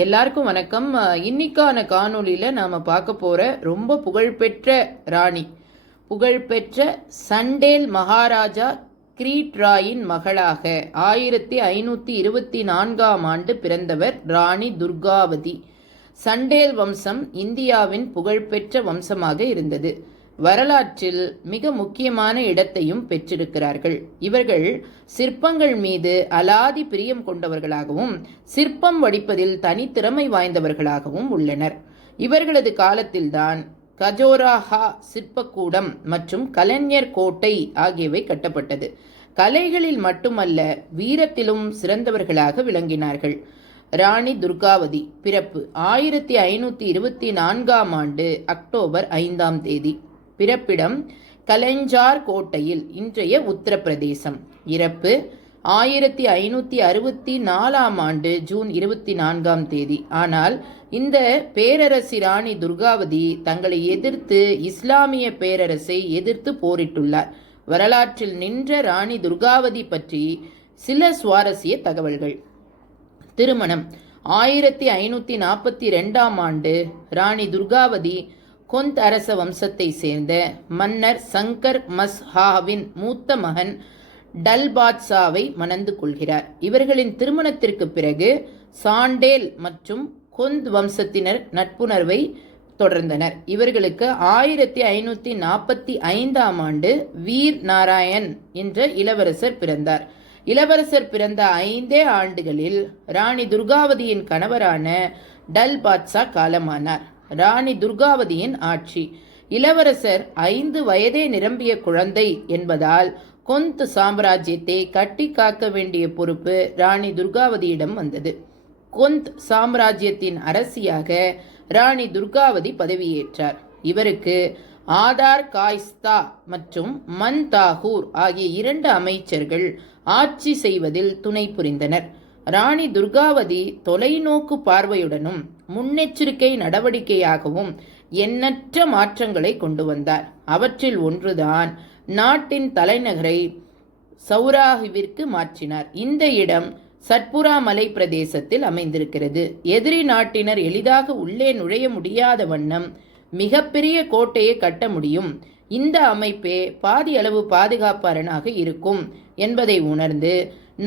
எல்லாருக்கும் வணக்கம். இன்னைக்கான காணொளியில் நாம் பார்க்க போகிற ரொம்ப புகழ்பெற்ற ராணி, புகழ்பெற்ற சண்டேல் மகாராஜா கிரீட் ராயின் மகளாக 1524ஆம் ஆண்டு பிறந்தவர் ராணி துர்காவதி. சண்டேல் வம்சம் இந்தியாவின் புகழ்பெற்ற வம்சமாக இருந்தது. வரலாற்றில் மிக முக்கியமான இடத்தையும் பெற்றிருக்கிறார்கள். இவர்கள் சிற்பங்கள் மீது அலாதி பிரியம் கொண்டவர்களாகவும் சிற்பம் வடிப்பதில் தனித்திறமை வாய்ந்தவர்களாகவும் உள்ளனர். இவர்களது காலத்தில்தான் கஜோராஹா சிற்பக்கூடம் மற்றும் கலைஞர் கோட்டை ஆகியவை கட்டப்பட்டது. கலைகளில் மட்டுமல்ல, வீரத்திலும் சிறந்தவர்களாக விளங்கினார்கள். ராணி துர்காவதி பிறப்பு 1524ஆம் ஆண்டு அக்டோபர் 5ஆம் தேதி. பிறப்பிடம் கலைஞ்சார் கோட்டையில், இன்றைய உத்தரப்பிரதேசம். இறப்பு 1564ஆம் ஆண்டு ஜூன் 24ஆம் தேதி. ஆனால் இந்த பேரரசி ராணி துர்காவதி தங்களை எதிர்த்து இஸ்லாமிய பேரரசை எதிர்த்து போரிட்டுள்ளார். வரலாற்றில் நின்ற ராணி துர்காவதி பற்றி சில சுவாரஸ்ய தகவல்கள். திருமணம் 1542ஆம் ஆண்டு ராணி துர்காவதி கொந்த் அரச வம்சத்தை சேர்ந்த மன்னர் சங்கர் மஸ்ஹாவின் மூத்த மகன் டல்பாட்சாவை மணந்து கொள்கிறார். இவர்களின் திருமணத்திற்கு பிறகு சாண்டேல் மற்றும் கொந்த் வம்சத்தினர் நட்புணர்வை தொடர்ந்தனர். இவர்களுக்கு 1545ஆம் ஆண்டு வீர் நாராயண் என்ற இளவரசர் பிறந்தார். இளவரசர் பிறந்த 5 ஆண்டுகளில் ராணி துர்காவதியின் கணவரான டல்பாட்சா காலமானார். ராணி துர்காவதியின் ஆட்சி. இளவரசர் 5 வயதே நிரம்பிய குழந்தை என்பதால் கொந்த் சாம்ராஜ்யத்தை கட்டி காக்க வேண்டிய பொறுப்பு ராணி துர்காவதியிடம் வந்தது. கொந்த் சாம்ராஜ்யத்தின் அரசியாக ராணி துர்காவதி பதவியேற்றார். இவருக்கு ஆதார் காய்ஸ்தா மற்றும் மன் தாகூர் ஆகிய 2 அமைச்சர்கள் ஆட்சி செய்வதில் துணை புரிந்தனர். ராணி துர்காவதி தொலைநோக்கு பார்வையுடனும் முன்னெச்சரிக்கை நடவடிக்கையாகவும் எண்ணற்ற மாற்றங்களை கொண்டு வந்தார். அவற்றில் ஒன்றுதான் நாட்டின் தலைநகரை சௌராஹிவிற்கு மாற்றினார். இந்த இடம் சட்புரா மலை பிரதேசத்தில் அமைந்திருக்கிறது. எதிரி நாட்டினர் எளிதாக உள்ளே நுழைய முடியாத வண்ணம் மிகப்பெரிய கோட்டையை கட்ட முடியும். இந்த அமைப்பே பாதி அளவு பாதுகாப்பாளனாக இருக்கும் என்பதை உணர்ந்து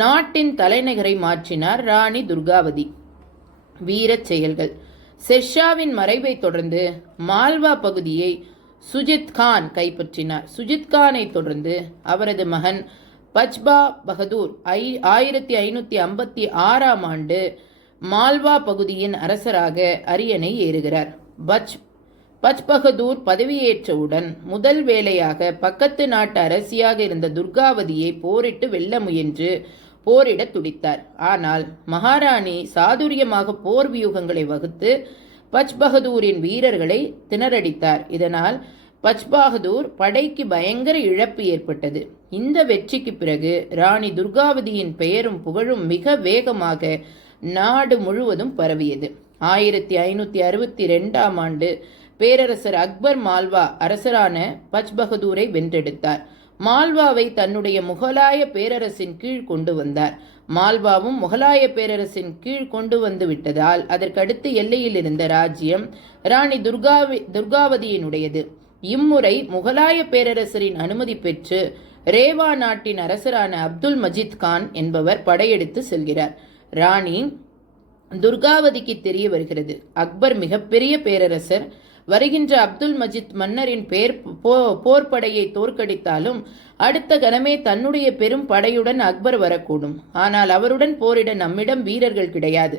நாட்டின் தலைநகரை மாற்றினார் ராணி துர்காவதி. வீரச் செயல்கள். ஷெர்ஷாவின் மறைவை தொடர்ந்து மால்வா பகுதியை சுஜித் கான் கைப்பற்றினார். சுஜித் கானை தொடர்ந்து அவரது மகன் பச்பா பகதூர் 1556ஆம் ஆண்டு மால்வா பகுதியின் அரசராக அரியணை ஏறுகிறார். பச்பகதூர் பதவியேற்றவுடன் முதல் வேலையாக பக்கத்து நாட்டு அரசியாக இருந்த துர்காவதியை போரிட்டு வெல்ல முயன்று போரிட துடித்தார். ஆனால் மகாராணி சாதுரியமாக போர் வியூகங்களை வகுத்து பச்பகதூரின் வீரர்களை திணறடித்தார். இதனால் பச்பகதூர் படைக்கு பயங்கர இழப்பு ஏற்பட்டது. இந்த வெற்றிக்கு பிறகு ராணி துர்காவதியின் பெயரும் புகழும் மிக வேகமாக நாடு முழுவதும் பரவியது. 1562ஆம் ஆண்டு பேரரசர் அக்பர் மால்வா அரசரான பச்பகதூரை வென்றெடுத்தார். மால்வாவை தன்னுடைய முகலாய பேரரசின் கீழ் கொண்டு வந்தார். மால்வாவும் முகலாய பேரரசின் கீழ் கொண்டு வந்து விட்டதால் அதற்கடுத்து எல்லையில் இருந்த ராஜ்யம் ராணி துர்காவதியினுடையது. இம்முறை முகலாய பேரரசரின் அனுமதி பெற்று ரேவா நாட்டின் அரசரான அப்துல் மஜித் கான் என்பவர் படையெடுத்து செல்கிறார். ராணி துர்காவதிக்கு தெரிய வருகிறது, அக்பர் மிகப்பெரிய பேரரசர். வருகின்ற அப்துல் மஜித் மன்னரின் போர்படையை தோற்கடித்தாலும் அடுத்த கணமே தன்னுடைய பெரும் படையுடன் அக்பர் வரக்கூடும். ஆனால் அவருடன் போரிட நம்மிடம் வீரர்கள் கிடையாது,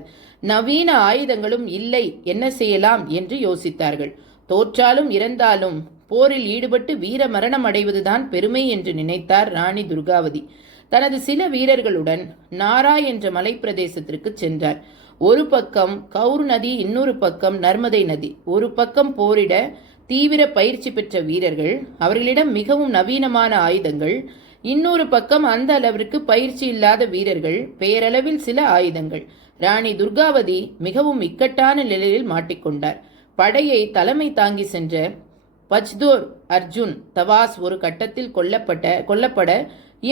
நவீன ஆயுதங்களும் இல்லை, என்ன செய்யலாம் என்று யோசித்தார்கள். தோற்றாலும் இறந்தாலும் போரில் ஈடுபட்டு வீர மரணம் அடைவதுதான் பெருமை என்று நினைத்தார் ராணி துர்காவதி. தனது சில வீரர்களுடன் நாரா என்ற மலைப்பிரதேசத்திற்கு சென்றார். ஒரு பக்கம் கவுர் நதி, இன்னொரு பக்கம் நர்மதை நதி. ஒரு பக்கம் போரிட தீவிர பயிற்சி பெற்ற வீரர்கள், அவர்களிடம் மிகவும் நவீனமான ஆயுதங்கள். இன்னொரு பக்கம் அந்த அளவிற்கு பயிற்சி இல்லாத வீரர்கள், பெயரளவில் சில ஆயுதங்கள். ராணி துர்காவதி மிகவும் இக்கட்டான நிலையில் மாட்டிக்கொண்டார். படையை தலைமை தாங்கி சென்ற பச்தோர் அர்ஜுன் தவாஸ் ஒரு கட்டத்தில் கொல்லப்பட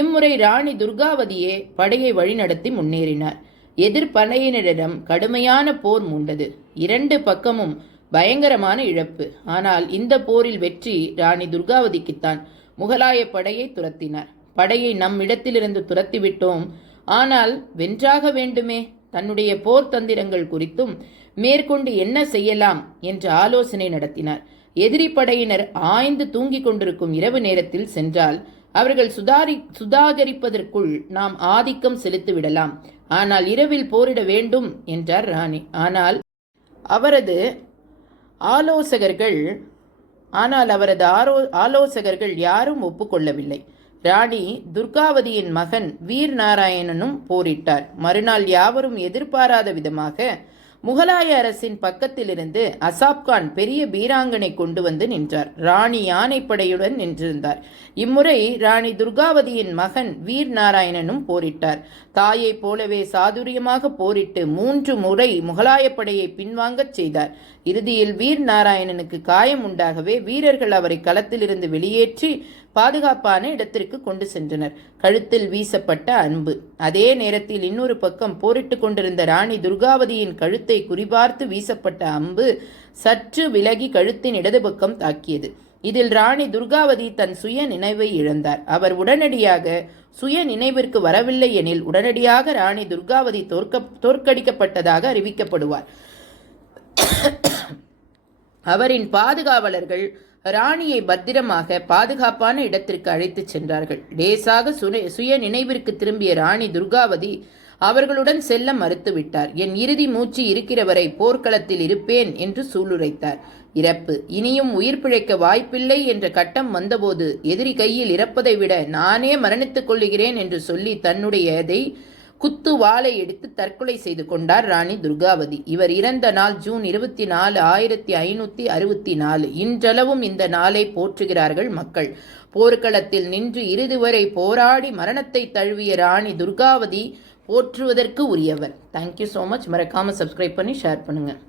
இம்முறை ராணி துர்காவதியே படையை வழிநடத்தி முன்னேறினார். எதிர்ப்படையினரிடம் கடுமையான போர் மூண்டது. 2 பக்கமும் பயங்கரமான இழப்பு. ஆனால் இந்த போரில் வெற்றி ராணி துர்காவதிக்குத்தான். முகலாய படையை துரத்தினார். படையை நம் இடத்திலிருந்து துரத்திவிட்டோம், ஆனால் வென்றாக வேண்டுமே. தன்னுடைய போர் தந்திரங்கள் குறித்தும் மேற்கொண்டு என்ன செய்யலாம் என்ற ஆலோசனை நடத்தினார். எதிரி படையினர் ஆய்ந்து தூங்கிக் கொண்டிருக்கும் இரவு நேரத்தில் சென்றால் அவர்கள் சுதாகரிப்பதற்குள் நாம் ஆதிக்கம் செலுத்திவிடலாம். ஆனால் இரவில் போரிட வேண்டும் என்றார் ராணி. ஆனால் அவரது ஆலோசகர்கள் யாரும் ஒப்புக்கொள்ளவில்லை. ராணி துர்காவதியின் மகன் வீர் நாராயணனும் போரிட்டார். மறுநாள் யாவரும் எதிர்பாராத விதமாக முகலாய அரசின் பக்கத்திலிருந்து அசாப்கான் பெரிய பீராங்கனை கொண்டு வந்து நின்றார். ராணி யானைப்படையுடன் நின்றிருந்தார். இம்முறை ராணி துர்காவதியின் மகன் வீர் நாராயணனும் போரிட்டார். தாயைப் போலவே சாதுரியமாக போரிட்டு 3 முறை முகலாய படையை பின்வாங்கச் செய்தார். இறுதியில் வீர் நாராயணனுக்கு காயம் உண்டாகவே வீரர்கள் அவரை களத்திலிருந்து வெளியேற்றி பாதுகாப்பான இடத்திற்கு கொண்டு சென்றனர். கழுத்தில் வீசப்பட்ட அம்பு. அதே நேரத்தில் இன்னொரு பக்கம் போரிட்டு கொண்டிருந்த ராணி துர்காவதியின் கழுத்தை குறிபார்த்து வீசப்பட்ட அம்பு சற்று விலகி கழுத்தின் இடது பக்கம் தாக்கியது. இதில் ராணி துர்காவதி தன் சுய நினைவை இழந்தார். அவர் உடனடியாக சுய நினைவிற்கு வரவில்லை எனில் உடனடியாக ராணி துர்காவதி தோற்கடிக்கப்பட்டதாக அறிவிக்கப்படுவார். அவரின் பாதுகாவலர்கள் ராணியை பத்திரமாக பாதுகாப்பான இடத்திற்கு அழைத்துச் சென்றார்கள். லேசாக சுய நினைவிற்கு திரும்பிய ராணி துர்காவதி அவர்களுடன் செல்ல மறுத்துவிட்டார். என் இறுதி மூச்சு இருக்கிறவரை போர்க்களத்தில் இருப்பேன் என்று சூளுரைத்தார். இறப்பு, இனியும் உயிர் பிழைக்க வாய்ப்பில்லை என்ற கட்டம் வந்தபோது எதிரி கையில் இறப்பதை விட நானே மரணித்துக் கொள்ளுகிறேன் என்று சொல்லி தன்னுடையதை குத்து வாளை எடுத்து தற்கொலை செய்து கொண்டார் ராணி துர்காவதி. இவர் இறந்த நாள் ஜூன் 24, 1564. இன்றளவும் இந்த நாளை போற்றுகிறார்கள் மக்கள். போர்க்களத்தில் நின்று இறுதி வரை போராடி மரணத்தை தழுவிய ராணி துர்காவதி போற்றுவதற்கு உரியவர். Thank you so much. மறக்காமல் சப்ஸ்கிரைப் பண்ணி ஷேர் பண்ணுங்கள்.